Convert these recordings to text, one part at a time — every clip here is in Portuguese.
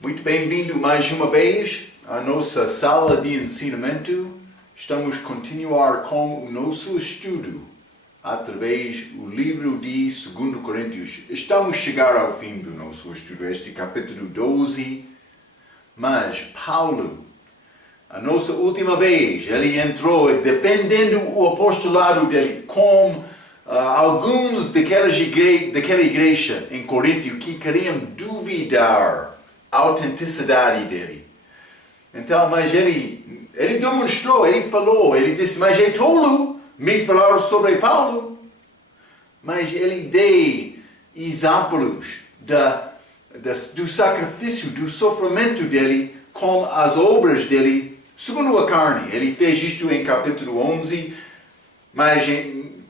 Muito bem-vindo mais uma vez à nossa sala de ensinamento. Estamos a continuar com o nosso estudo através do livro de 2 Coríntios. Estamos a chegar ao fim do nosso estudo, este capítulo 12. Mas Paulo, a nossa última vez, ele entrou defendendo o apostolado dele com alguns daquela igreja em Corinto que queriam duvidar a autenticidade dele. Então, mas ele demonstrou, ele falou, ele disse, mas é tolo me falar sobre Paulo. Mas ele deu exemplos do sacrifício, do sofrimento dele com as obras dele, segundo a carne. Ele fez isto em capítulo 11, mas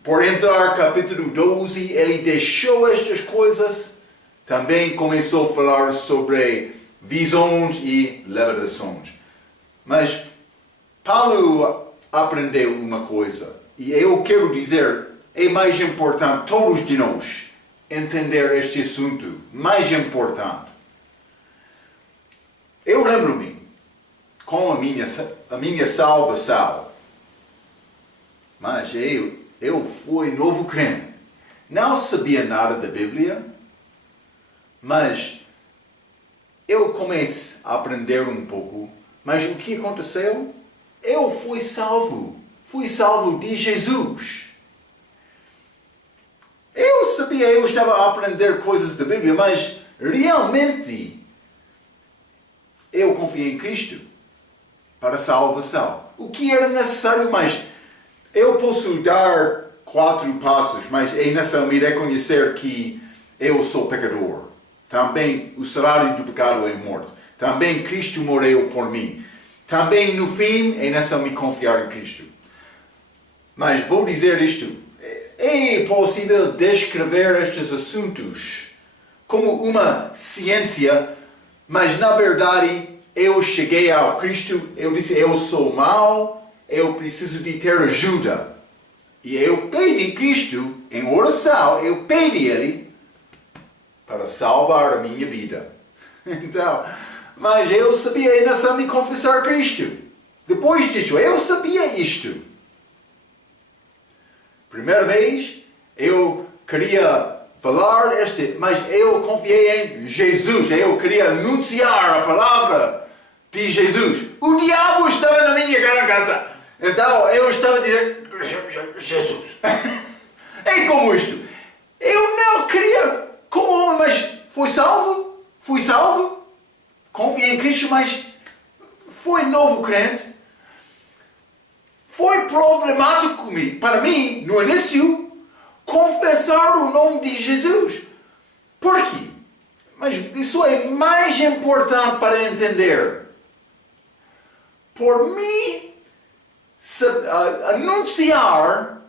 por entrar capítulo 12, ele deixou estas coisas. Também começou a falar sobre visões e revelações. Mas Paulo aprendeu uma coisa, e eu quero dizer, é mais importante todos de nós entender este assunto, mais importante. Eu lembro-me, com a minha salvação, mas eu fui novo crente, não sabia nada da Bíblia, mas eu comecei a aprender um pouco. Mas o que aconteceu? Eu fui salvo de Jesus. Eu sabia, eu estava a aprender coisas da Bíblia, mas realmente eu confiei em Cristo para a salvação. O que era necessário, mas eu posso dar 4 passos, mas é necessário me reconhecer que eu sou pecador. Também o salário do pecado é morte. Também Cristo morreu por mim. Também no fim é necessário me confiar em Cristo. Mas vou dizer isto. É possível descrever estes assuntos como uma ciência, mas na verdade eu cheguei ao Cristo, eu disse, eu sou mau, eu preciso de ter ajuda. E eu pedi Cristo, em oração, eu pedi Ele para salvar a minha vida. Então, mas eu sabia, ainda só me confessar Cristo. Depois disso, eu sabia isto. Primeira vez, eu queria falar mas eu confiei em Jesus. Eu queria anunciar a palavra de Jesus. O diabo estava na minha garganta. Então, eu estava a dizer, Jesus. É como isto. Eu não queria, como homem, mas fui salvo. Confiei em Cristo, mas foi novo crente. Foi problemático para mim, no início, confessar o nome de Jesus. Por quê? Mas isso é mais importante para entender. Por mim, anunciar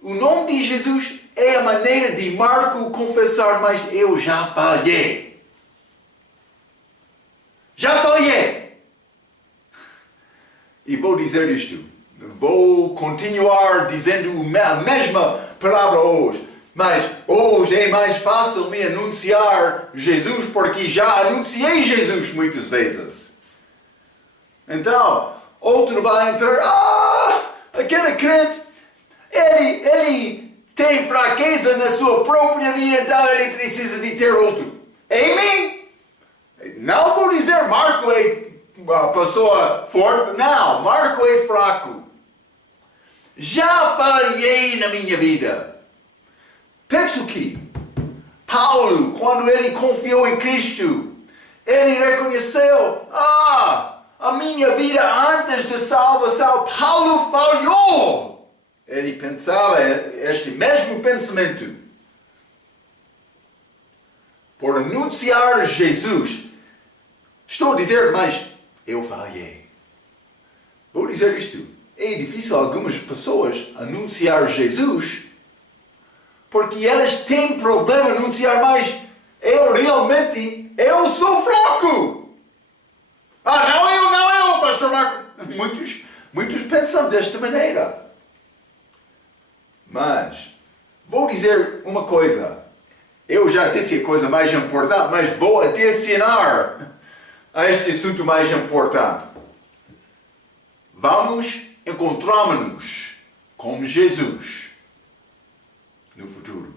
o nome de Jesus é a maneira de Marco confessar, mas eu já falhei. E vou dizer isto. Vou continuar dizendo a mesma palavra hoje. Mas hoje é mais fácil me anunciar Jesus porque já anunciei Jesus muitas vezes. Então, outro vai entrar. Aquele crente, ele tem fraqueza na sua própria vida, então ele precisa de ter outro. Amém? Não vou dizer Marco é uma pessoa forte. Não, Marco é fraco. Já falhei na minha vida. Penso que Paulo, quando ele confiou em Cristo, ele reconheceu, a minha vida antes da salvação, Paulo falhou. Ele pensava este mesmo pensamento. Por anunciar Jesus, estou a dizer, mas eu falhei. Vou dizer isto. É difícil algumas pessoas anunciar Jesus porque elas têm problema em anunciar, mas eu sou fraco. Não eu, pastor Marco. Muitos pensam desta maneira. Mas vou dizer uma coisa. Eu já disse a coisa mais importante, mas vou adicionar a este assunto mais importante. Vamos encontrarmos-nos com Jesus no futuro.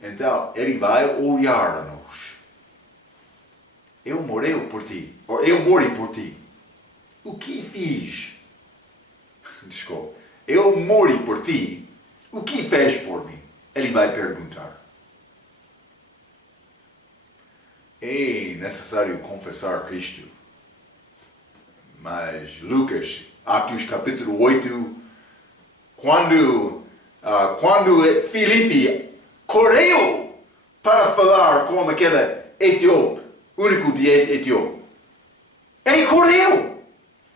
Então, Ele vai olhar a nós. Eu morri por ti. Ou eu morri por ti. O que fiz? Desculpa. Eu morri por ti. O que fez por mim? Ele vai perguntar. É necessário confessar Cristo. Mas Lucas, Atos capítulo 8, quando Filipe correu para falar com aquele etíope, único de etíope, ele correu.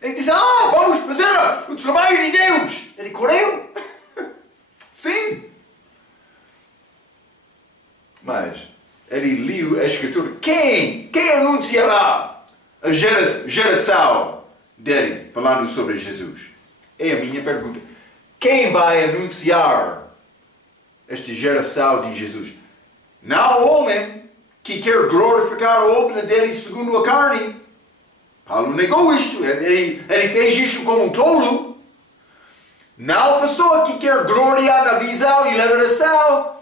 Ele disse, vamos fazer o trabalho de Deus. Ele correu. Sim. Mas ele leu a Escritura. Quem anunciará a geração dele, falando sobre Jesus? É a minha pergunta. Quem vai anunciar esta geração de Jesus? Não o homem que quer glorificar a obra dele segundo a carne. Paulo negou isto. Ele fez isto como um tolo. Não a pessoa que quer gloriar na visão e revelação.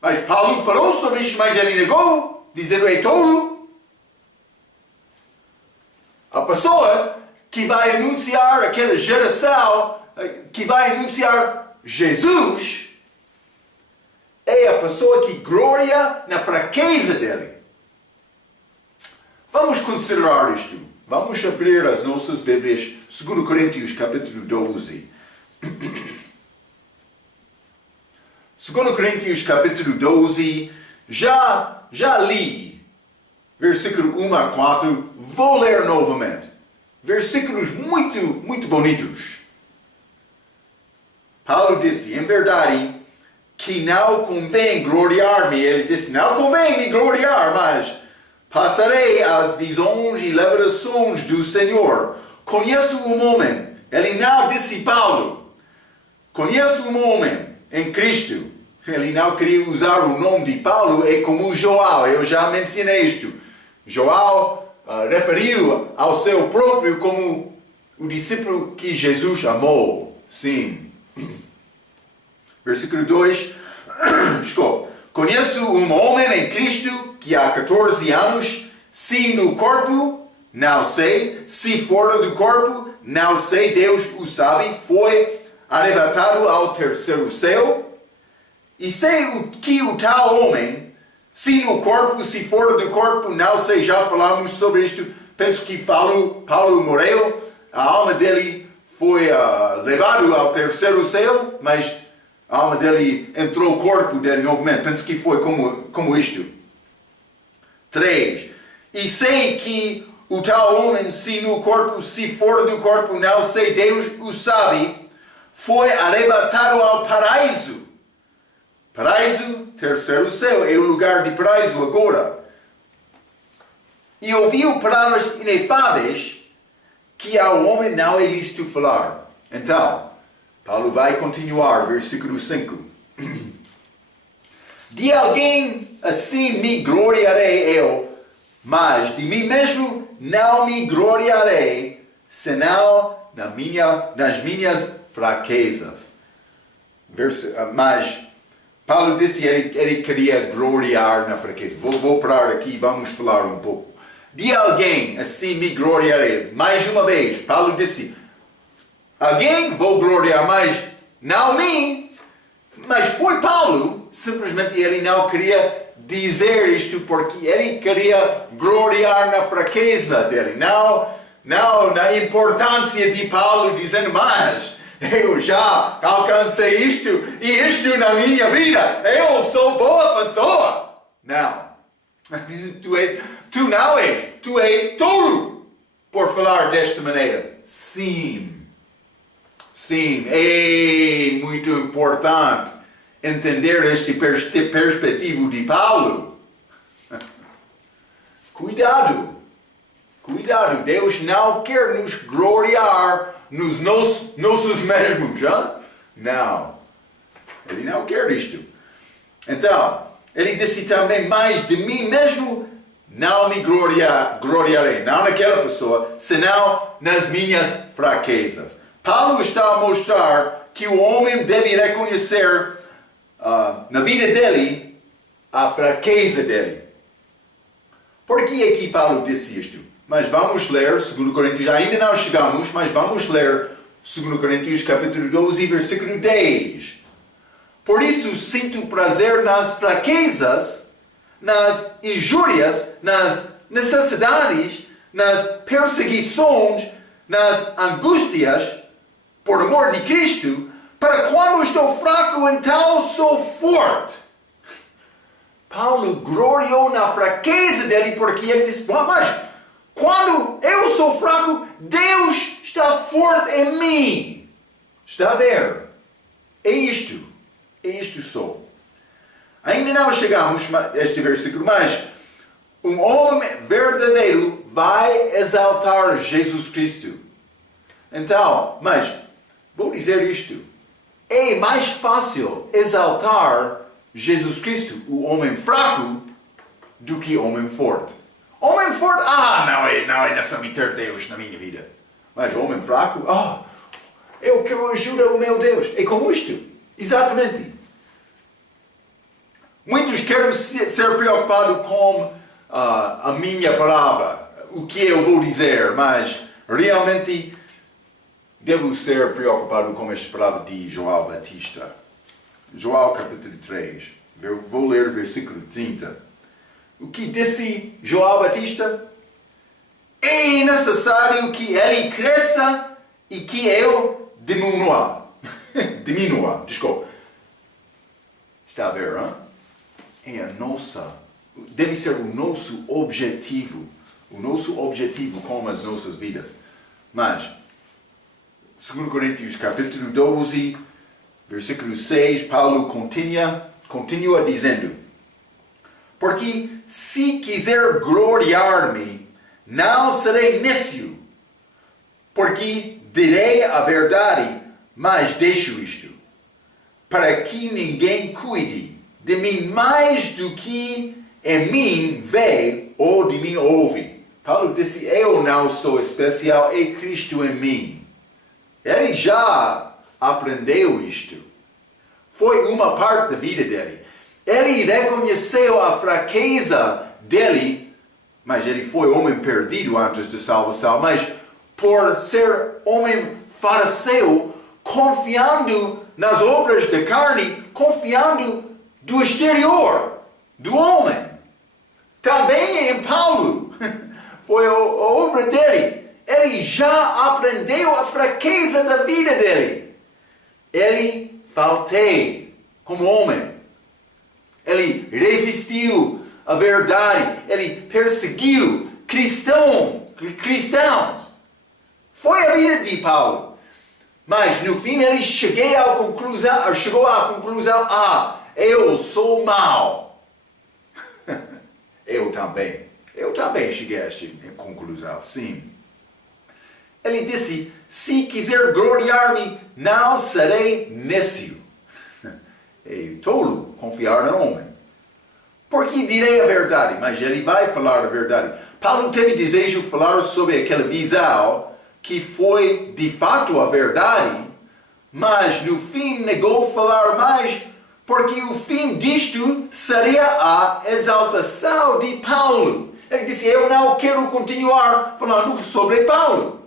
Mas Paulo falou sobre isto, mas ele negou, dizendo é tolo. A pessoa que vai anunciar aquela geração, que vai anunciar Jesus, é a pessoa que gloria na fraqueza dele. Vamos considerar isto. Vamos abrir as nossas Bíblias, 2 Coríntios capítulo 12. 2 Coríntios capítulo 12, já li, versículo 1 a 4, vou ler novamente. Versículos muito bonitos. Paulo disse, em verdade, que não convém gloriar-me. Ele disse, não convém me gloriar, mas passarei as visões e revelações do Senhor. Conheço um homem, ele não disse Paulo. Conheço um homem em Cristo. Ele não queria usar o nome de Paulo, é como João, eu já mencionei isto. João referiu ao seu próprio como o discípulo que Jesus amou. Sim. Versículo 2. Conheço um homem em Cristo que há 14 anos, se no corpo, não sei, se fora do corpo, não sei, Deus o sabe, foi arrebatado ao terceiro céu. E sei que o tal homem, se no corpo, se fora do corpo, não sei, já falamos sobre isto. Penso que Paulo morreu, a alma dele foi levado ao terceiro céu, mas a alma dele entrou no corpo dele novamente. Penso que foi como isto. 3. E sei que o tal homem, se no corpo, se fora do corpo, não sei, Deus o sabe, foi arrebatado ao paraíso. Paraíso, terceiro céu, é o lugar de paraíso agora. E ouviu palavras inefáveis que ao homem não é lícito falar. Então, Paulo vai continuar, versículo 5. De alguém assim me gloriarei eu, mas de mim mesmo não me gloriarei, senão nas minhas fraquezas. Mas Paulo disse que ele queria gloriar na fraqueza. Vou parar aqui e vamos falar um pouco. De alguém assim me gloriarei. Mais uma vez, Paulo disse, alguém vou gloriar, mas não mim. Mas foi Paulo, simplesmente ele não queria dizer isto porque ele queria gloriar na fraqueza dele. Não na importância de Paulo dizendo, mas eu já alcancei isto e isto na minha vida. Eu sou boa pessoa. Não. Tu não és. Tu és tolo por falar desta maneira. Sim. É muito importante entender este perspectivo de Paulo. Cuidado. Deus não quer nos gloriar nos nossos mesmos, já? Não. Ele não quer isto. Então, ele disse também, mas de mim mesmo não me gloriarei, não naquela pessoa, senão nas minhas fraquezas. Paulo está a mostrar que o homem deve reconhecer na vida dele a fraqueza dele. Por que é que Paulo disse isto? Mas vamos ler 2 Coríntios, ainda não chegamos, mas vamos ler 2 Coríntios capítulo 12, versículo 10. Por isso sinto prazer nas fraquezas, nas injúrias, nas necessidades, nas perseguições, nas angústias, por amor de Cristo, para quando estou fraco, então sou forte. Paulo gloriou na fraqueza dele porque ele disse, mas quando eu sou fraco, Deus está forte em mim. Está a ver? É isto sou. Ainda não chegamos a este versículo, mas um homem verdadeiro vai exaltar Jesus Cristo. Então, mas vou dizer isto. É mais fácil exaltar Jesus Cristo, o homem fraco, do que o homem forte. Homem forte, não é necessário ter Deus na minha vida. Mas o homem fraco, eu quero ajuda ao meu Deus. É como isto. Exatamente. Muitos querem ser preocupados com a minha palavra, o que eu vou dizer, mas realmente devo ser preocupado com esta palavra de João Batista. João capítulo 3, eu vou ler o versículo 30. O que disse João Batista? É necessário que ele cresça e que eu diminua. Desculpa. Está a ver, hein? Deve ser o nosso objetivo com as nossas vidas. Mas, 2 Coríntios capítulo 12, versículo 6, Paulo continua dizendo, porque se quiser gloriar-me, não serei nécio, porque direi a verdade, mas deixo isto, para que ninguém cuide de mim mais do que em mim vê ou de mim ouve. Paulo disse, eu não sou especial, é Cristo em mim. Ele já aprendeu isto. Foi uma parte da vida dele. Ele reconheceu a fraqueza dele, mas ele foi homem perdido antes da salvação, mas por ser homem fariseu, confiando nas obras da carne, confiando do exterior, do homem. Também em Paulo, foi a obra dele. Ele já aprendeu a fraqueza da vida dele. Ele faltei como homem. Ele resistiu à verdade. Ele perseguiu cristãos. Foi a vida de Paulo. Mas no fim ele chegou à conclusão, eu sou mau. Eu também cheguei a esta conclusão, sim. Ele disse, se quiser gloriar-me, não serei nécio. É tolo confiar no homem. Porque direi a verdade, mas ele vai falar a verdade. Paulo teve desejo de falar sobre aquela visão que foi de fato a verdade, mas no fim negou falar mais, porque o fim disto seria a exaltação de Paulo. Ele disse, eu não quero continuar falando sobre Paulo.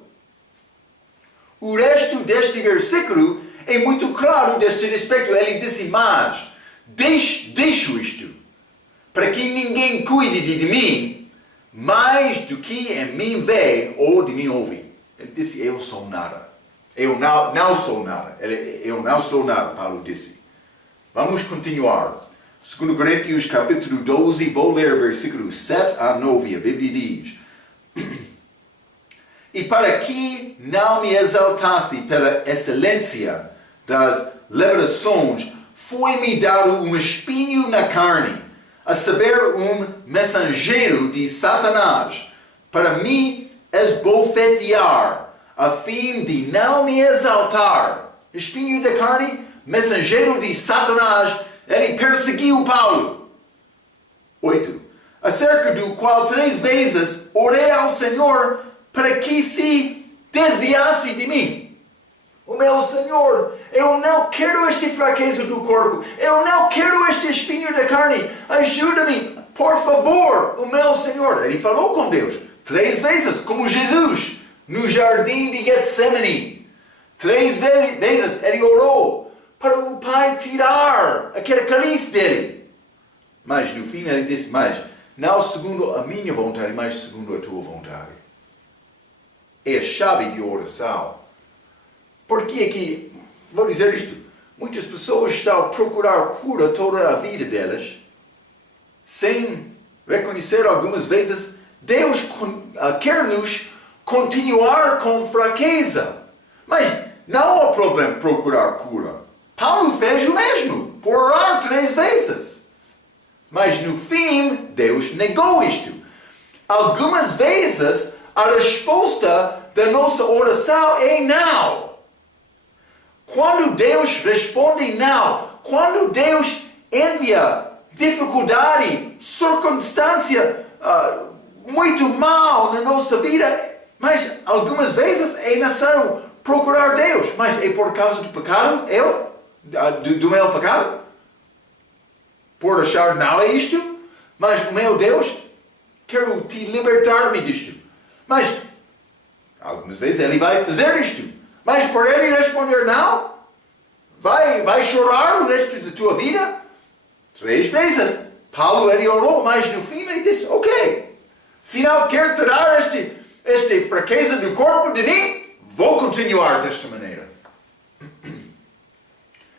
O resto deste versículo é muito claro deste respeito. Ele disse, mas deixo isto, para que ninguém cuide de mim, mais do que em mim vê ou de mim ouve. Ele disse, eu sou nada. Eu não sou nada. Eu não sou nada, Paulo disse. Vamos continuar. 2 Coríntios capítulo 12, vou ler versículos 7 a 9. A Bíblia diz, e para que não me exaltasse pela excelência das revelações, foi-me dado um espinho na carne, a saber, um mensageiro de Satanás, para me esbofetear, a fim de não me exaltar. Espinho da carne, mensageiro de Satanás, ele perseguiu Paulo. 8. Acerca do qual 3 vezes orei ao Senhor para que se desviasse de mim. O meu Senhor, eu não quero esta fraqueza do corpo. Eu não quero este espinho da carne. Ajuda-me, por favor, o meu Senhor. Ele falou com Deus 3 vezes, como Jesus, no jardim de Getsemane. 3 vezes ele orou para o Pai tirar aquele cálice dele. Mas no fim ele disse, mas não segundo a minha vontade, mas segundo a tua vontade. É a chave de oração. Porque aqui, vou dizer isto, muitas pessoas estão a procurar cura toda a vida delas, sem reconhecer algumas vezes, Deus quer-nos continuar com fraqueza. Mas não há problema procurar cura. Paulo fez o mesmo, por orar 3 vezes. Mas no fim, Deus negou isto. Algumas vezes, a resposta da nossa oração é não. Quando Deus responde não, quando Deus envia dificuldade, circunstância muito mal na nossa vida, mas algumas vezes é necessário procurar Deus. Mas é por causa do pecado? Do meu pecado? Por achar não é isto? Mas, meu Deus, quero te libertar-me disto. Mas, algumas vezes ele vai fazer isto. Mas por ele responder não, vai chorar o resto da tua vida? 3 vezes. Paulo ele orou, mas no fim ele disse, ok, se não quer tirar esta fraqueza do corpo de mim, vou continuar desta maneira.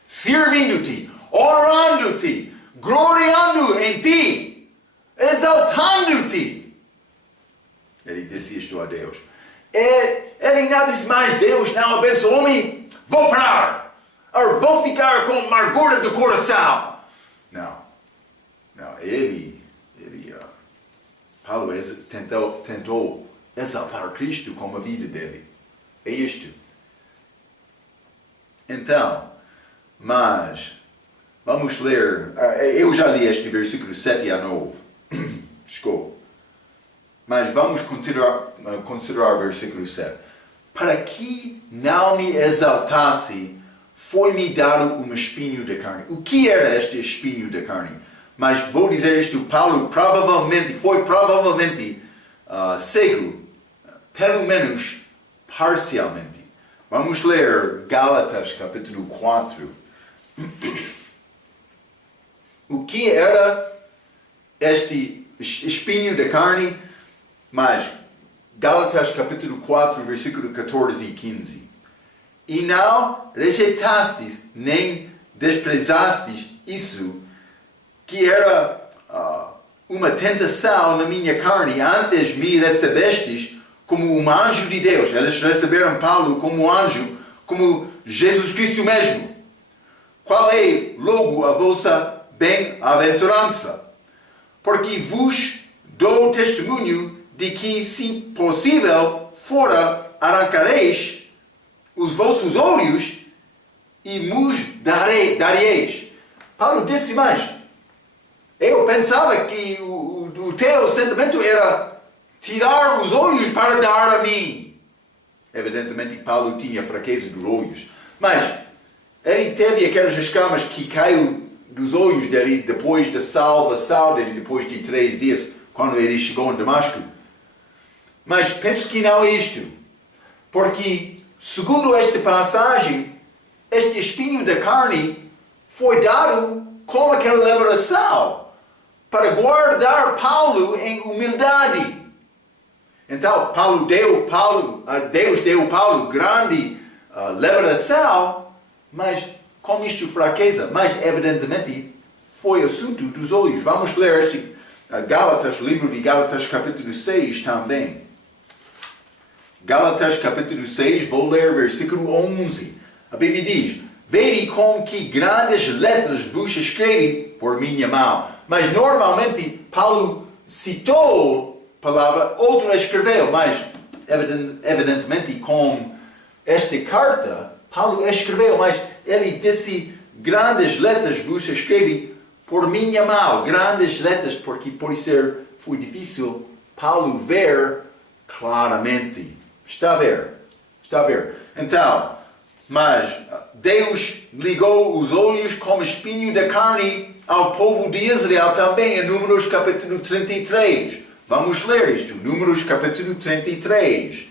Servindo-te, orando-te, gloriando em ti, exaltando-te. Ele disse isto a Deus. Ele não disse mais, Deus não abençoou-me, vou parar, ou vou ficar com amargura do coração. Não, Paulo tentou exaltar Cristo com a vida dele. É isto. Então, mas, vamos ler, eu já li este versículo 7 a 9. Desculpa. Mas vamos considerar o versículo 7. Para que não me exaltasse, foi-me dado um espinho da carne. O que era este espinho da carne? Mas vou dizer isto, Paulo foi provavelmente cego, pelo menos parcialmente. Vamos ler Gálatas capítulo 4. O que era este espinho da carne? Mas, Gálatas capítulo 4, versículo 14 e 15. E não rejeitastes, nem desprezastes isso, que era uma tentação na minha carne, antes me recebestes como um anjo de Deus. Eles receberam Paulo como um anjo, como Jesus Cristo mesmo. Qual é, logo, a vossa bem-aventurança? Porque vos dou testemunho de que, se possível, fora arrancareis os vossos olhos e nos dareis. Paulo disse mais. Eu pensava que o teu sentimento era tirar os olhos para dar a mim. Evidentemente, Paulo tinha fraqueza dos olhos. Mas ele teve aquelas escamas que caiu dos olhos dele depois da salvação dele, depois de 3 dias, quando ele chegou em Damasco. Mas penso que não é isto. Porque, segundo esta passagem, este espinho da carne foi dado com aquela liberação para guardar Paulo em humildade. Então, Deus deu Paulo grande liberação, mas com isto fraqueza. Mas, evidentemente, foi assunto dos olhos. Vamos ler este Gálatas, livro de Gálatas, capítulo 6 também. Gálatas, capítulo 6, vou ler versículo 11. A Bíblia diz, vede com que grandes letras vos escrevi por minha mão. Mas normalmente Paulo citou a palavra, outro escreveu, mas evidentemente com esta carta, Paulo escreveu, mas ele disse grandes letras vos escrevi por minha mão. Grandes letras, porque por isso foi difícil Paulo ver claramente. Está a ver? Está a ver? Então, mas Deus ligou os olhos como espinho da carne ao povo de Israel também, em Números capítulo 33. Vamos ler isto, Números capítulo 33.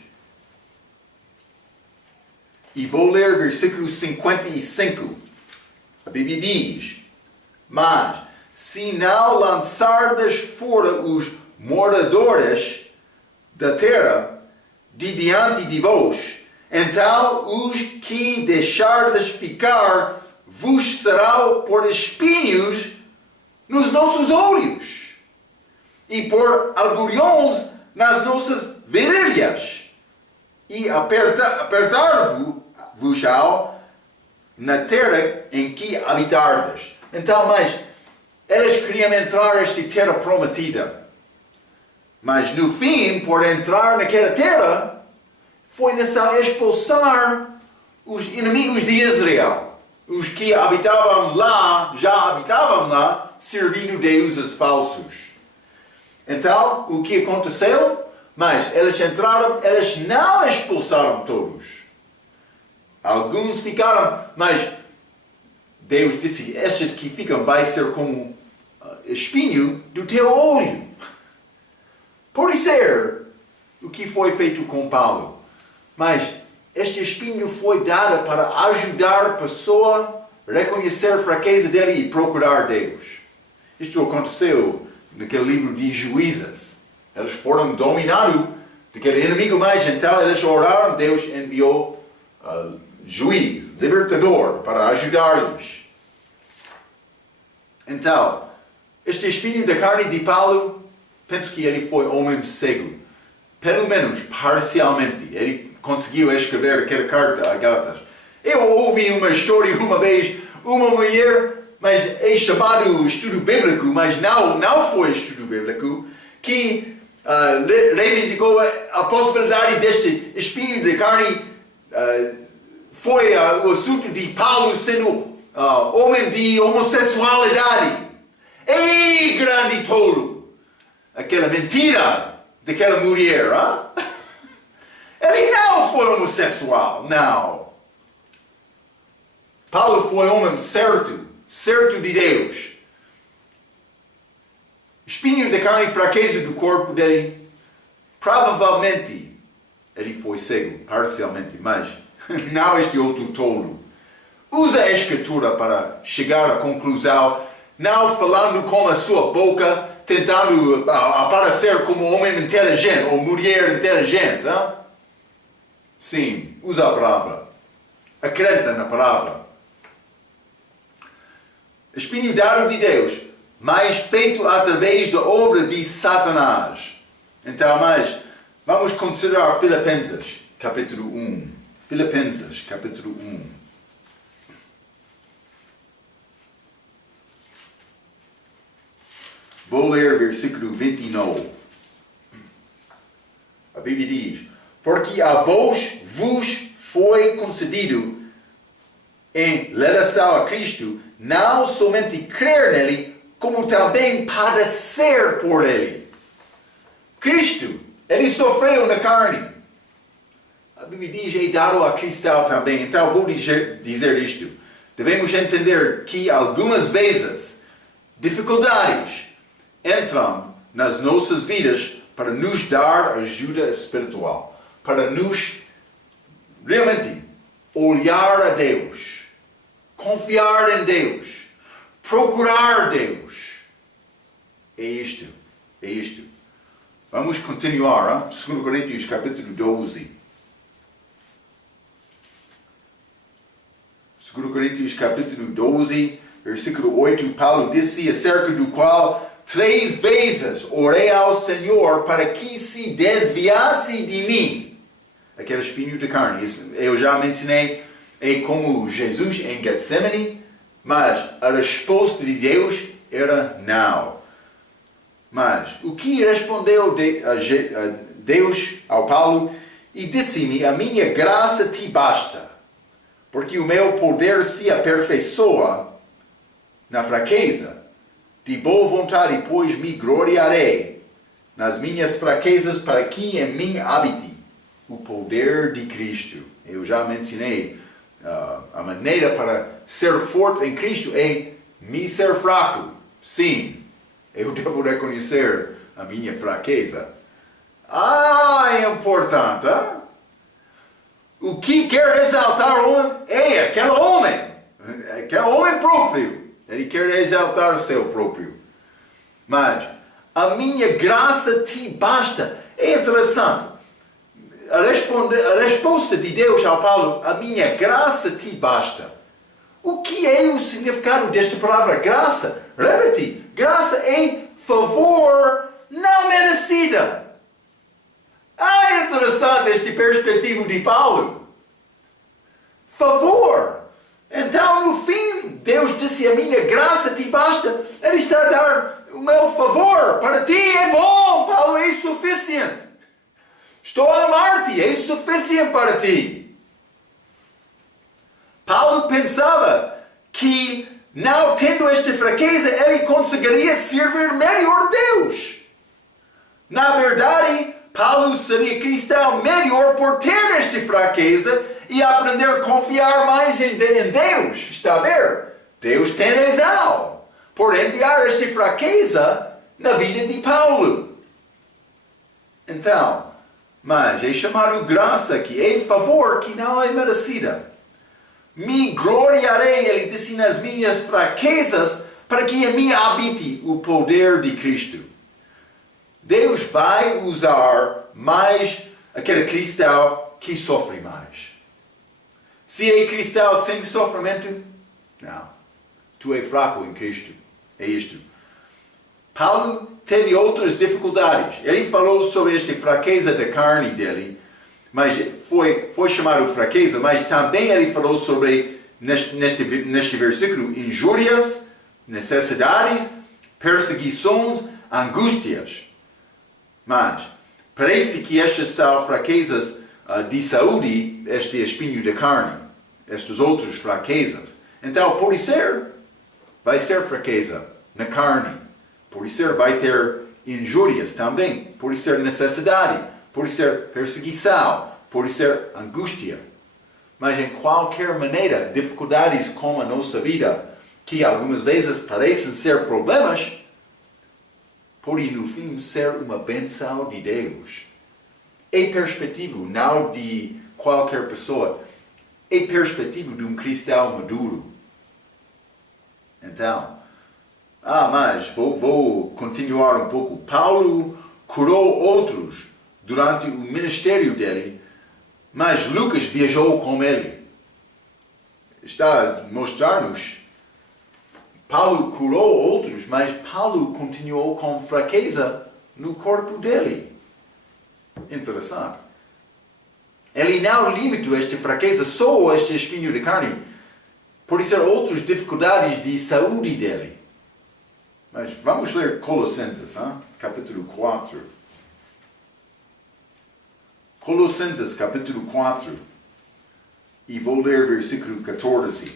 E vou ler versículo 55. A Bíblia diz: mas se não lançardes fora os moradores da terra de diante de vós, então os que deixardes ficar vos serão por espinhos nos nossos olhos e por agulhões nas nossas virilhas, e apertar-vos-ão na terra em que habitardes. Então, mas eles queriam entrar nesta terra prometida. Mas no fim, por entrar naquela terra, foi necessário expulsar os inimigos de Israel. Os que habitavam lá, já habitavam lá, servindo deuses falsos. Então, o que aconteceu? Mas eles entraram, eles não expulsaram todos. Alguns ficaram, mas Deus disse, estes que ficam vai ser como espinho do teu olho. Por isso o que foi feito com Paulo. Mas este espinho foi dado para ajudar a pessoa a reconhecer a fraqueza dele e procurar Deus. Isto aconteceu naquele livro de Juízes. Eles foram dominados daquele inimigo, mas então eles oraram, Deus enviou juiz, libertador, para ajudar-lhes. Então, este espinho da carne de Paulo, penso que ele foi homem cego. Pelo menos parcialmente. Ele conseguiu escrever aquela carta a Gálatas. Eu ouvi uma história uma vez, uma mulher, mas é chamado estudo bíblico, mas não foi estudo bíblico, que reivindicou a possibilidade deste espinho de carne. Foi o assunto de Paulo sendo homem de homossexualidade. Ei, grande tolo! Aquela mentira daquela mulher, hein? Ele não foi homossexual, não. Paulo foi homem certo de Deus. Espinho da carne e fraqueza do corpo dele, provavelmente ele foi cego, parcialmente, mas não este outro tolo. Usa a escritura para chegar à conclusão, não falando com a sua boca, tentando aparecer como homem inteligente ou mulher inteligente. Hein? Sim, usa a palavra. Acredita na palavra. Espinho dado de Deus, mas feito através da obra de Satanás. Então, mas vamos considerar Filipenses, capítulo 1. Filipenses, capítulo 1. Vou ler versículo 29. A Bíblia diz: porque a vós vos foi concedido em relação a Cristo, não somente crer nele, como também padecer por ele. Cristo, ele sofreu na carne. A Bíblia diz, é dado a cristão também. Então vou dizer isto. Devemos entender que algumas vezes dificuldades entram nas nossas vidas para nos dar ajuda espiritual, para nos realmente olhar a Deus, confiar em Deus, procurar Deus. É isto. Vamos continuar, 2 Coríntios capítulo 12. 2 Coríntios capítulo 12, versículo 8, Paulo disse, acerca do qual 3 vezes orei ao Senhor para que se desviasse de mim. Aquele espinho de carne. Isso eu já mencionei, é como Jesus em Getsemane, mas a resposta de Deus era não. Mas o que respondeu Deus ao Paulo? E disse-me, a minha graça te basta, porque o meu poder se aperfeiçoa na fraqueza. De boa vontade, pois me gloriarei nas minhas fraquezas, para que em mim habite o poder de Cristo. Eu já mencionei a maneira para ser forte em Cristo é me ser fraco. Sim, eu devo reconhecer a minha fraqueza. É importante. Hein? O que quer exaltar o homem é aquele homem próprio. Ele quer exaltar o seu próprio. Mas a minha graça te basta. É interessante. A resposta de Deus ao Paulo, a minha graça te basta. O que é o significado desta palavra graça? Repete, graça é favor não merecida. É interessante este perspectiva de Paulo. Favor. Então, no fim, Deus disse, a minha graça te basta. Ele está a dar o meu favor. Para ti é bom, Paulo, é suficiente. Estou a amar-te, é suficiente para ti. Paulo pensava que, não tendo esta fraqueza, ele conseguiria servir melhor Deus. Na verdade, Paulo seria cristão melhor por ter esta fraqueza e aprender a confiar mais em Deus. Está a ver? Deus tem razão por enviar esta fraqueza na vida de Paulo. Então, mas é chamado graça aqui, é favor que não é merecida. Me gloriarei, ele disse, nas minhas fraquezas, para que em mim habite o poder de Cristo. Deus vai usar mais aquele cristão que sofre mais. Se é cristão sem sofrimento, não. Tu é fraco em Cristo. É isto. Paulo teve outras dificuldades. Ele falou sobre esta fraqueza da carne dele, mas foi chamado fraqueza, mas também ele falou sobre, neste versículo, injúrias, necessidades, perseguições, angústias. Mas parece que estas são fraquezas de saúde, este espinho da carne, estas outras fraquezas. Então, pode ser, vai ser fraqueza na carne. Pode ser, vai ter injúrias também. Pode ser necessidade. Pode ser perseguição. Pode ser angústia. Mas em qualquer maneira, dificuldades como a nossa vida, que algumas vezes parecem ser problemas, podem no fim ser uma bênção de Deus. É perspectiva não de qualquer pessoa. É perspectiva de um cristão maduro. Então, mas vou continuar um pouco. Paulo curou outros durante o ministério dele, mas Lucas viajou com ele. Está a mostrar-nos. Paulo curou outros, mas Paulo continuou com fraqueza no corpo dele. Interessante. Ele não limitou esta fraqueza só a este espinho de carne. Pode ser outras dificuldades de saúde dele. Mas vamos ler Colossenses, capítulo 4. Colossenses, capítulo 4. E vou ler versículo 14.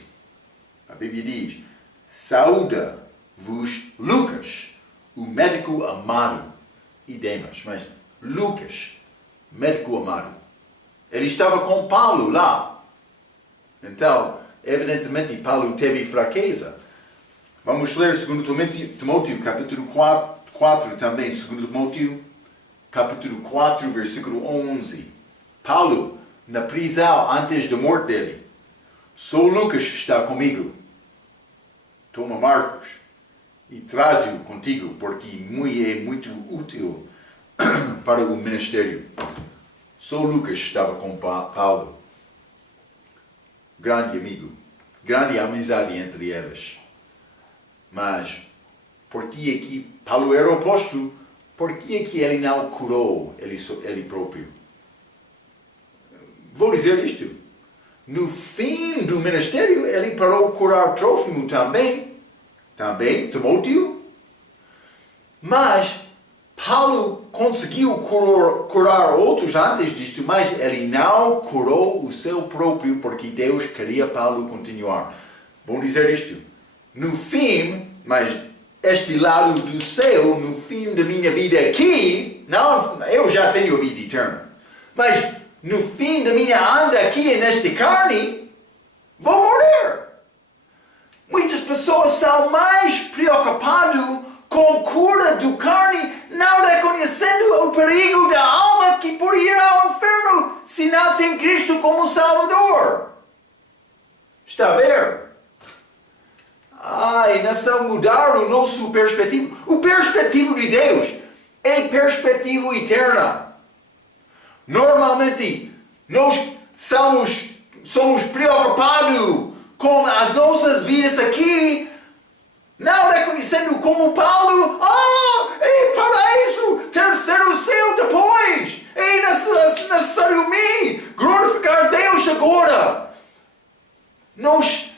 A Bíblia diz: Saúda-vos Lucas, o médico amado, e Demas. Mas Lucas, médico amado, ele estava com Paulo lá. Então, evidentemente, Paulo teve fraqueza. Vamos ler 2 Timóteo, capítulo 4 também. 2 Timóteo, capítulo 4, versículo 11. Paulo, na prisão antes da morte dele. Só Lucas está comigo. Toma Marcos e traz-o contigo, porque é muito útil para o ministério. Só Lucas estava com Paulo. Grande amigo. Grande amizade entre eles. Mas, por que é que Paulo era oposto? Por que é que ele não curou ele próprio? Vou dizer isto. No fim do ministério, ele parou de curar Trófimo também. Também, Timóteo. Mas, Paulo conseguiu curar outros antes disto, mas ele não curou o seu próprio, porque Deus queria Paulo continuar. Vou dizer isto. No fim, mas este lado do céu, no fim da minha vida aqui, não, eu já tenho vida eterna. Mas no fim da minha anda aqui nesta carne, vou morrer. Muitas pessoas são mais preocupadas com cura do carne, não reconhecendo o perigo da alma que pode ir ao inferno se não tem Cristo como Salvador. Está a ver? Nessa mudar o nosso perspectivo. O perspectivo de Deus é perspectiva eterna. Normalmente, nós somos preocupados com as nossas vidas aqui, não reconhecendo como Paulo, é paraíso, terceiro céu depois, é necessário me glorificar Deus agora. Nós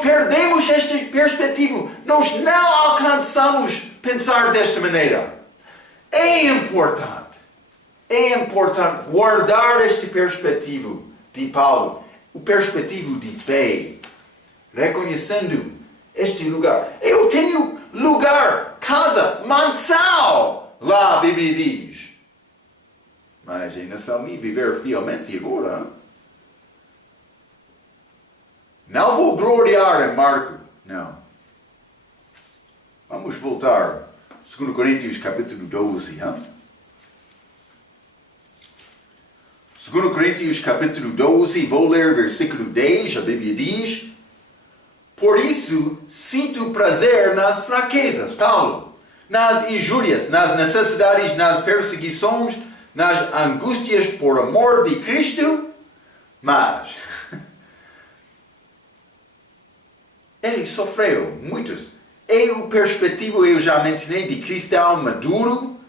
perdemos esta perspectiva, nós não alcançamos pensar desta maneira. É importante guardar esta perspectiva de Paulo, o perspectiva de fé, reconhecendo este lugar. Eu tenho lugar, casa, mansão, lá a Bíblia diz. Mas ainda só me viver fielmente agora. Hein? Não vou gloriar em Marco, não. Vamos voltar. 2 Coríntios capítulo 12. Hein? 2 Coríntios capítulo 12, vou ler versículo 10, a Bíblia diz: por isso sinto prazer nas fraquezas, Paulo, nas injúrias, nas necessidades, nas perseguições, nas angústias por amor de Cristo, mas ele sofreu muitos. É o perspectivo, eu já mencionei, de cristão maduro.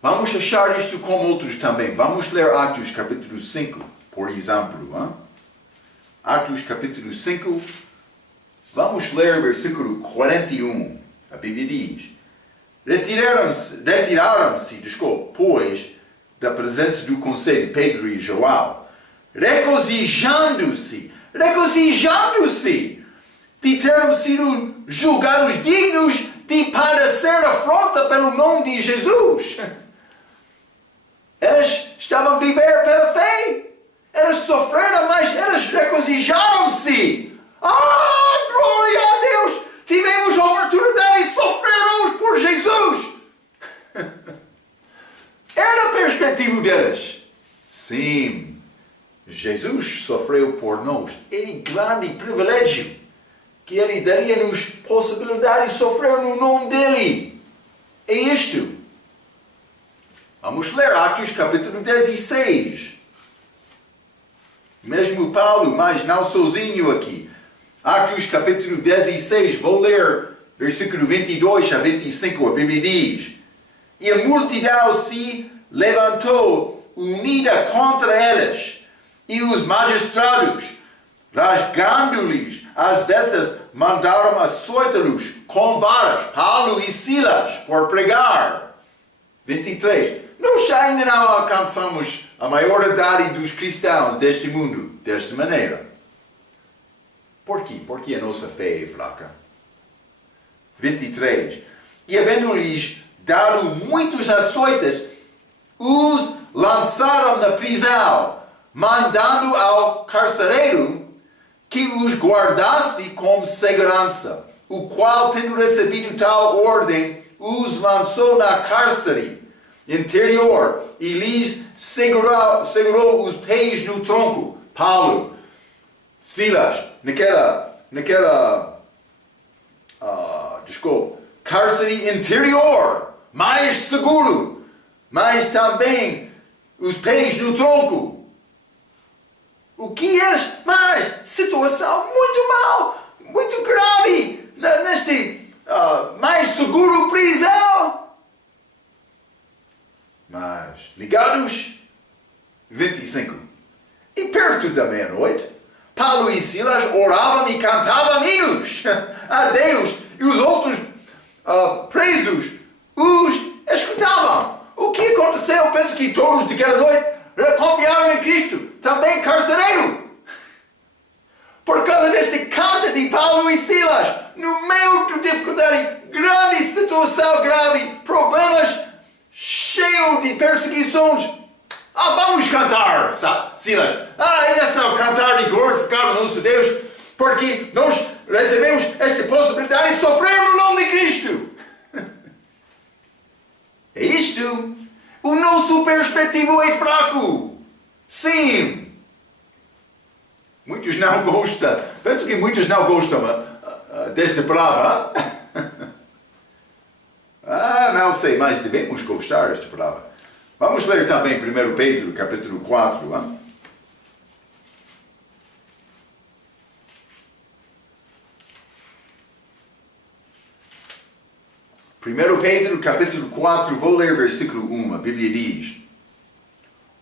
Vamos achar isto com outros também. Vamos ler Atos capítulo 5, por exemplo. Hein? Atos capítulo 5, vamos ler versículo 41. A Bíblia diz: retiraram-se, pois, da presença do conselho, Pedro e João, regozijando-se de terem sido julgados dignos de padecer afronta pelo nome de Jesus. Eles estavam a viver pela fé. Eles sofreram, mas eles regozijaram-se. Glória a Deus! Tivemos a oportunidade de sofrer hoje por Jesus. Era a perspectiva deles. Sim, Jesus sofreu por nós. É grande privilégio que Ele daria-nos possibilidade de sofrer no nome dEle. É isto. Vamos ler Atos capítulo 16. Mesmo Paulo, mas não sozinho aqui. Atos capítulo 16, vou ler versículo 22 a 25, a Bíblia diz: e a multidão se levantou unida contra eles, e os magistrados, rasgando-lhes as vestes, mandaram açoitá-los com varas, Paulo e Silas, por pregar. 23. Nós ainda não alcançamos a maioridade dos cristãos deste mundo desta maneira. Por quê? Porque a nossa fé é fraca. 23. E havendo-lhes dado muitos açoites, os lançaram na prisão, mandando ao carcereiro que os guardasse com segurança, o qual, tendo recebido tal ordem, os lançou na cárcere interior e lhes segurou os pés no tronco. Paulo, Silas, cárcere interior, mais seguro, mas também os pés no tronco. O que é? Mas situação muito mal, muito grave, neste mais seguro prisão. Mas ligados, 25. E perto da meia-noite, Paulo e Silas oravam e cantavam hinos a Deus, e os outros presos os escutavam. dificuldade grande, situação grave, problemas cheios de perseguições. Vamos cantar, Silas. Ainda só cantar de glorificar o nosso Deus, porque nós recebemos esta possibilidade de sofrer no nome de Cristo. É isto. O nosso perspectivo é fraco. Sim. Muitos não gostam. Penso que muitos não gostam desta palavra. Não sei, mas devemos gostar desta palavra. Vamos ler também 1 Pedro, capítulo 4. 1 Pedro, capítulo 4, vou ler versículo 1. A Bíblia diz: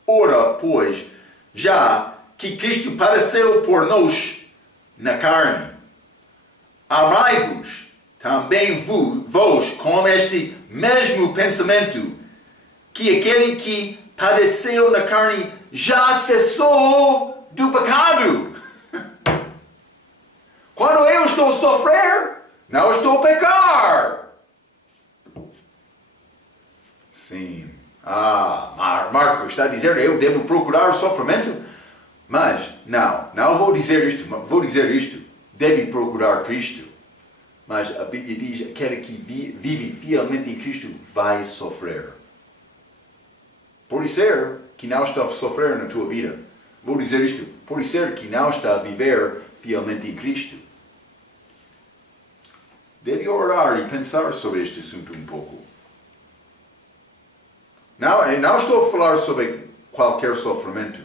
Ora, pois, já que Cristo padeceu por nós na carne, amai-vos também vós com este mesmo pensamento, que aquele que padeceu na carne já cessou do pecado. Quando eu estou a sofrer, não estou a pecar. Sim. Marco está a dizer eu devo procurar o sofrimento? Mas, não vou dizer isto. Deve procurar Cristo. Mas a Bíblia diz, aquele que vive fielmente em Cristo vai sofrer. Pode ser que não está a sofrer na tua vida. Vou dizer isto. Pode ser que não está a viver fielmente em Cristo. Deve orar e pensar sobre este assunto um pouco. Não estou a falar sobre qualquer sofrimento.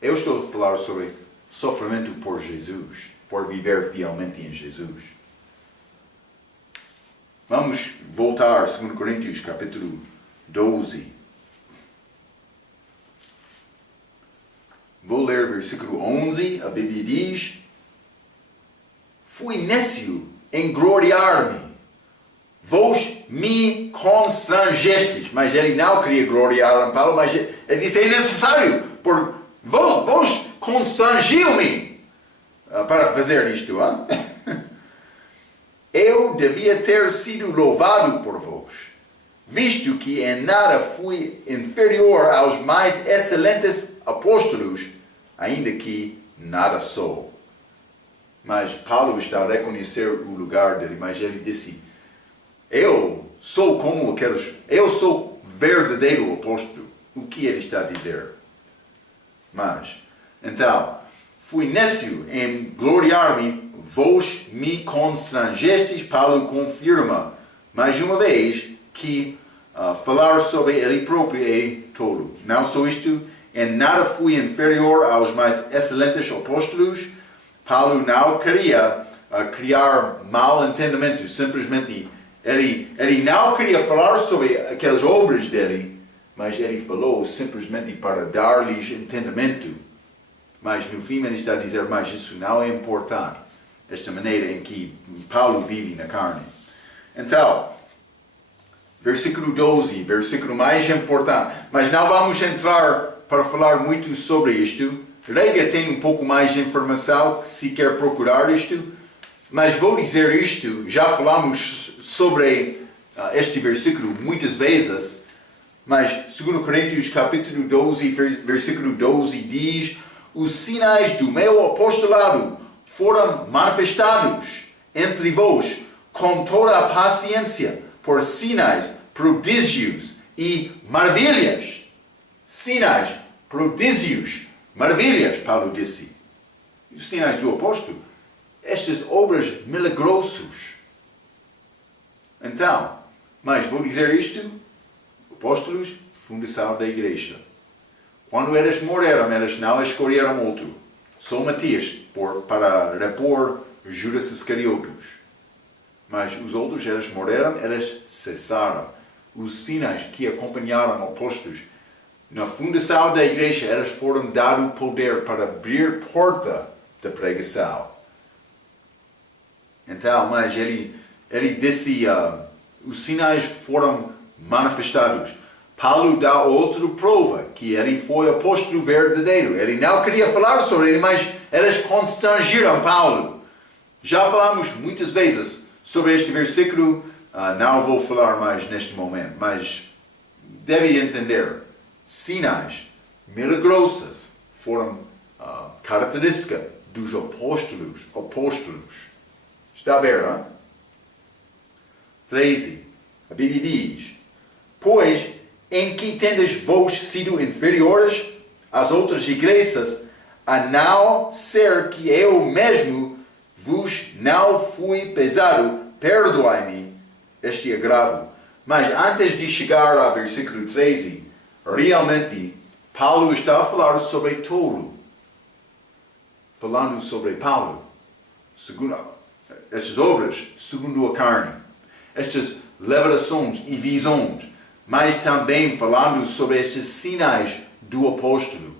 Eu estou a falar sobre sofrimento por Jesus, por viver fielmente em Jesus. Vamos voltar a 2 Coríntios, capítulo 12. Vou ler versículo 11. A Bíblia diz: Fui nécio em gloriar-me. Vós me constrangestes. Mas ele não queria gloriar a Paulo, mas ele disse, é necessário, porque vós constrangiu-me para fazer isto. Eu devia ter sido louvado por vós, visto que em nada fui inferior aos mais excelentes apóstolos, ainda que nada sou. Mas Paulo está a reconhecer o lugar dele, mas ele disse, eu sou como aqueles, eu sou verdadeiro apóstolo. O que ele está a dizer? Mas, então, fui nécio em gloriar-me, vós me constrangestes. Paulo confirma, mais uma vez, que falar sobre ele próprio é tolo. Não só isto, em nada fui inferior aos mais excelentes apóstolos. Paulo não queria criar mal entendimento, simplesmente ele não queria falar sobre aquelas obras dele, mas ele falou simplesmente para dar-lhes entendimento. Mas no fim ele está a dizer, mas isso não é importante, esta maneira em que Paulo vive na carne. Então, versículo 12, versículo mais importante, mas não vamos entrar para falar muito sobre isto. Rega tem um pouco mais de informação se quer procurar isto, mas vou dizer isto, já falamos sobre este versículo muitas vezes, mas 2 Coríntios capítulo 12, versículo 12 diz, os sinais do meu apostolado foram manifestados entre vós com toda a paciência por sinais, prodígios e maravilhas. Sinais, prodígios, maravilhas, Paulo disse. Os sinais do apóstolo, estas obras milagrosas. Então, mas vou dizer isto, apóstolos, fundação da igreja. Quando eles morreram, eles não escolheram outro. Só Matias para repor Judas Iscariotes. Mas os outros, eles morreram, eles cessaram. Os sinais que acompanharam apóstolos na fundação da igreja, eles foram dados poder para abrir porta da pregação. Então, mas ele disse, os sinais foram manifestados. Paulo dá outra prova, que ele foi apóstolo verdadeiro. Ele não queria falar sobre ele, mas eles constrangiram Paulo. Já falamos muitas vezes Sobre este versículo, não vou falar mais neste momento, mas deve entender, sinais milagrosos foram característica dos apóstolos. Está a ver, não? 13. A Bíblia diz: pois em que tendes vós sido inferiores às outras igrejas, a não ser que eu mesmo vos não fui pesado, perdoai-me este agravo. Mas antes de chegar ao versículo 13, realmente Paulo está a falar sobre touro. Falando sobre Paulo, segundo estas obras, segundo a carne, estas revelações e visões, mas também falando sobre estes sinais do apóstolo.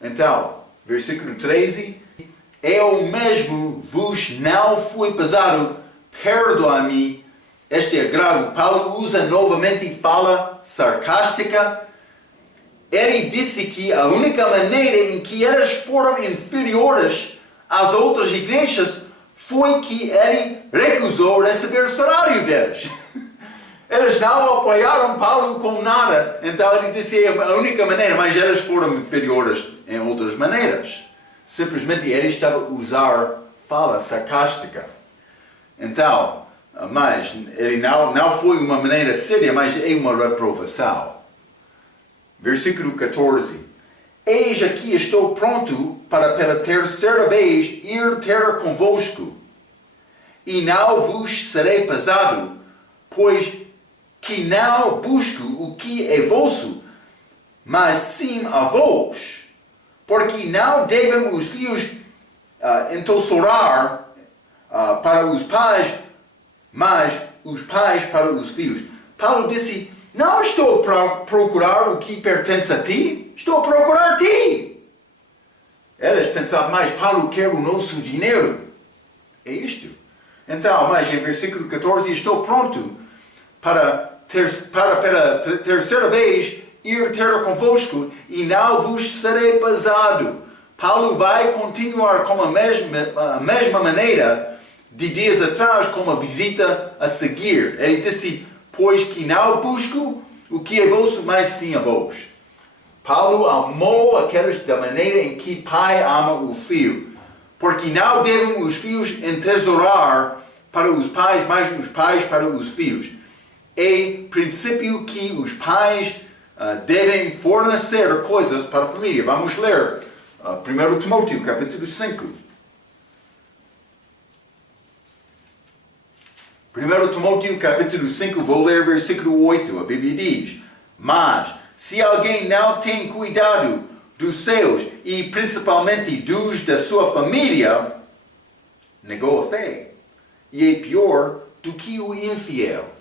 Então, versículo 13, eu mesmo vos não fui pesado, perdoa-me este agravo. Paulo usa novamente fala sarcástica. Ele disse que a única maneira em que eles foram inferiores às outras igrejas foi que ele recusou receber o salário deles. Eles não apoiaram Paulo com nada. Então ele disse a única maneira, mas eles foram inferiores em outras maneiras. Simplesmente ele estava a usar fala sarcástica. Então, mas ele não foi uma maneira séria, mas é uma reprovação. Versículo 14. Eis aqui estou pronto para pela terceira vez ir ter convosco, e não vos serei pesado, pois que não busco o que é vosso, mas sim a vós, porque não devem os filhos entesourar para os pais, mas os pais para os filhos. Paulo disse: não estou a procurar o que pertence a ti, estou a procurar a ti. Eles pensavam, mas Paulo quer o nosso dinheiro. É isto. Então, mas em versículo 14, estou pronto para pela terceira vez ir ter convosco, e não vos serei pesado. Paulo vai continuar com a mesma maneira de dias atrás, com a visita a seguir. Ele disse: pois que não busco o que é vosso, mas sim a vós. Paulo amou aqueles da maneira em que pai ama o filho. Porque não devem os filhos entesourar para os pais, mas os pais para os filhos. É princípio que os pais devem fornecer coisas para a família. Vamos ler 1 Timóteo, capítulo 5. 1 Timóteo capítulo 5, vou ler versículo 8, a Bíblia diz: mas, se alguém não tem cuidado dos seus, e principalmente dos da sua família, negou a fé, e é pior do que o infiel.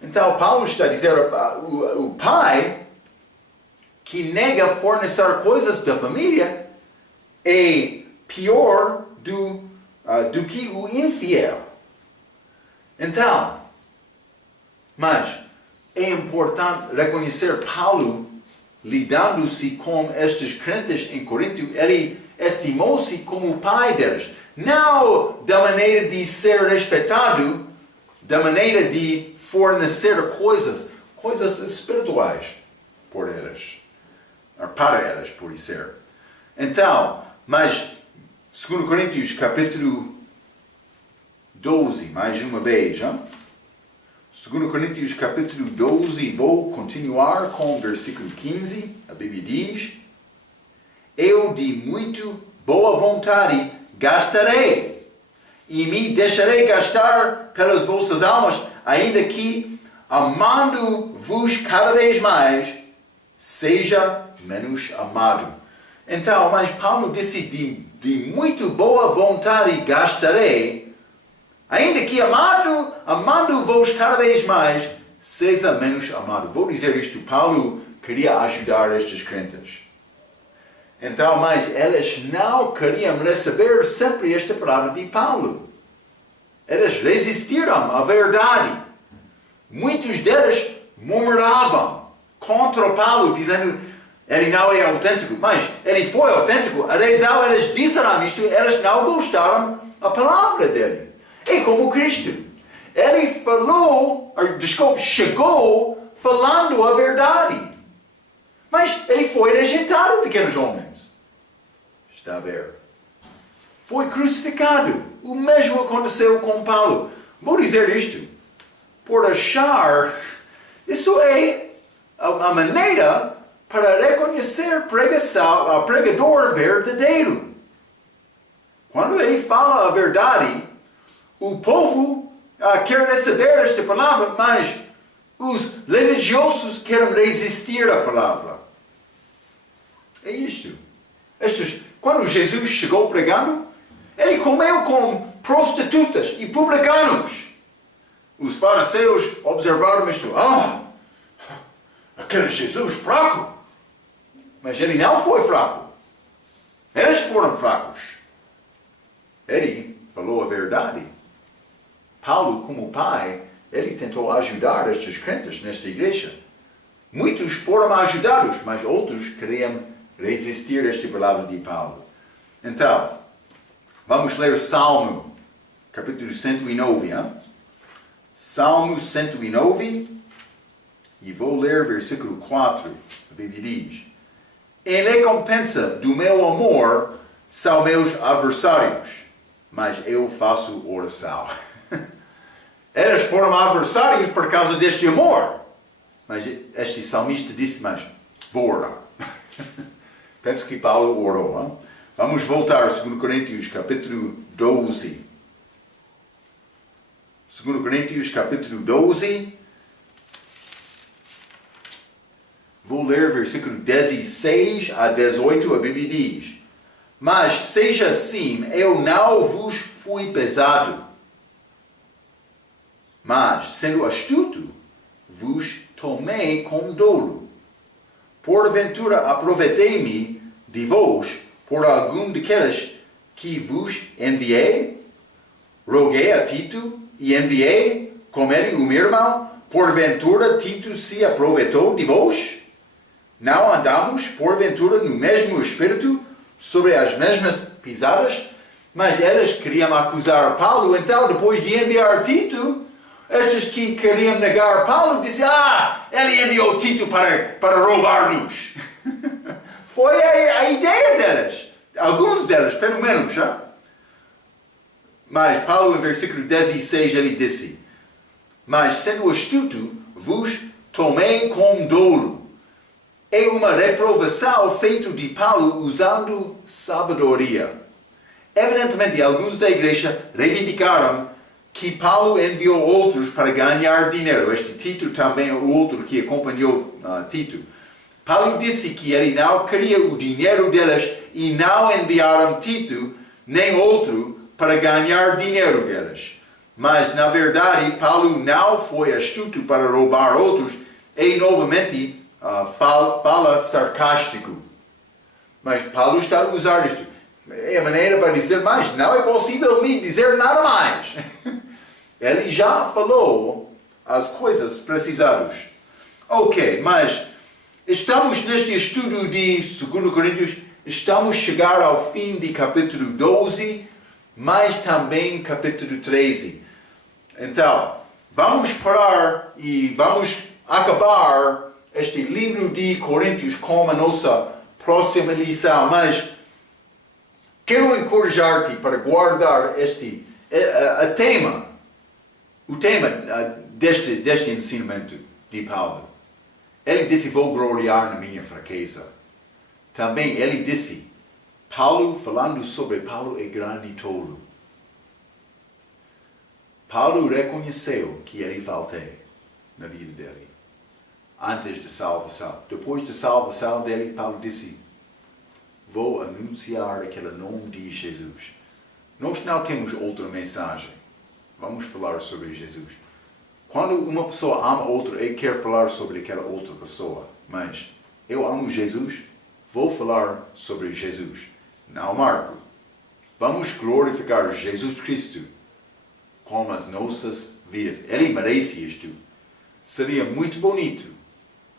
Então, Paulo está a dizer, o pai que nega fornecer coisas da família é pior do que o infiel. Então, mas é importante reconhecer Paulo lidando-se com estes crentes em Corinto. Ele estimou-se como o pai deles, não da maneira de ser respeitado, da maneira de fornecer coisas espirituais por eles, para eles, por ser. Então, mas 2 Coríntios capítulo 12, mais uma vez, hein? 2 Coríntios capítulo 12, vou continuar com o versículo 15, a Bíblia diz: eu de muito boa vontade gastarei, e me deixarei gastar pelas vossas almas, ainda que, amando-vos cada vez mais, seja menos amado. Então, mas Paulo disse, de muito boa vontade gastarei, ainda que amando-vos cada vez mais, seja menos amado. Vou dizer isto, Paulo queria ajudar estes crentes. Então, mas eles não queriam receber sempre esta palavra de Paulo. Eles resistiram à verdade. Muitos deles murmuravam contra Paulo, dizendo: ele não é autêntico. Mas ele foi autêntico. A razão, eles disseram isto, eles não gostaram da palavra dele. é como Cristo. Ele chegou falando a verdade. Mas ele foi rejeitado daqueles homens. Está a ver? Foi crucificado. O mesmo aconteceu com Paulo. Vou dizer isto. Por achar, isso é a maneira para reconhecer pregador verdadeiro. Quando ele fala a verdade, o povo quer receber esta palavra, mas os religiosos querem resistir à palavra. É isto. Quando Jesus chegou pregando, ele comeu com prostitutas e publicanos. Os fariseus observaram isto. Aquele Jesus fraco. Mas ele não foi fraco. Eles foram fracos. Ele falou a verdade. Paulo, como pai, ele tentou ajudar estes crentes nesta igreja. Muitos foram ajudados, mas outros queriam resistir a esta palavra de Paulo. Então, vamos ler Salmo, capítulo 109. Salmo 109, e vou ler versículo 4. A Bíblia diz: em recompensa do meu amor são meus adversários, mas eu faço oração. Eles foram adversários por causa deste amor. Mas este salmista disse, mas vou orar. Penso que Paulo orou. Hein? Vamos voltar a 2 Coríntios, capítulo 12. 2 Coríntios, capítulo 12. Vou ler versículo 16 a 18. A Bíblia diz: mas seja assim, eu não vos fui pesado. Mas, sendo astuto, vos tomei com dolo. Porventura aproveitei-me de vós por algum daqueles que vos enviei? Roguei a Tito e enviei com ele o meu irmão. Porventura Tito se aproveitou de vós? Não andamos, porventura, no mesmo espírito, sobre as mesmas pisadas? Mas eles queriam acusar Paulo, então, depois de enviar Tito, estes que queriam negar Paulo disseram: ele enviou Tito para roubar-nos. Foi a ideia deles. Alguns deles, pelo menos. Mas Paulo, em versículo 16, ele disse: mas sendo astuto, vos tomei com dolo. É uma reprovação feita de Paulo usando sabedoria. Evidentemente, alguns da igreja reivindicaram que Paulo enviou outros para ganhar dinheiro. Este Tito também é o outro que acompanhou Tito. Paulo disse que ele não queria o dinheiro deles e não enviaram Tito nem outro para ganhar dinheiro deles. Mas, na verdade, Paulo não foi astuto para roubar outros e, novamente, fala sarcástico. Mas Paulo está a usar isto. É a maneira para dizer, mas não é possível me dizer nada mais. Ele já falou as coisas precisadas. Ok, mas estamos neste estudo de 2 Coríntios, estamos a chegar ao fim de capítulo 12, mas também capítulo 13. Então, vamos parar e vamos acabar este livro de Coríntios com a nossa próxima lição, mas quero encorajar-te para guardar o tema deste ensinamento de Paulo. Ele disse, vou gloriar na minha fraqueza. Também ele disse, Paulo, falando sobre Paulo, é grande tolo. Paulo reconheceu que ele faltou na vida dele, antes da salvação. Depois da salvação dele, Paulo disse, vou anunciar aquele nome de Jesus. Nós não temos outra mensagem. Vamos falar sobre Jesus. Quando uma pessoa ama outra, ele quer falar sobre aquela outra pessoa. Mas eu amo Jesus, vou falar sobre Jesus. Não Marco. Vamos glorificar Jesus Cristo com as nossas vidas. Ele merece isto. Seria muito bonito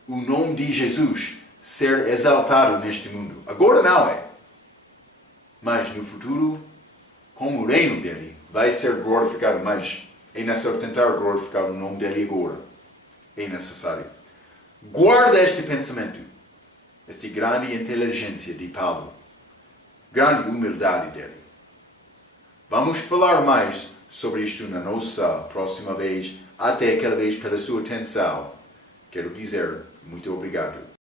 o nome de Jesus ser exaltado neste mundo. Agora não é. Mas no futuro, com o reino dele, vai ser glorificado, mas é necessário tentar glorificar o nome dele agora. É necessário. Guarda este pensamento, esta grande inteligência de Paulo, grande humildade dele. Vamos falar mais sobre isto na nossa próxima vez. Até aquela vez pela sua atenção. Quero dizer muito obrigado.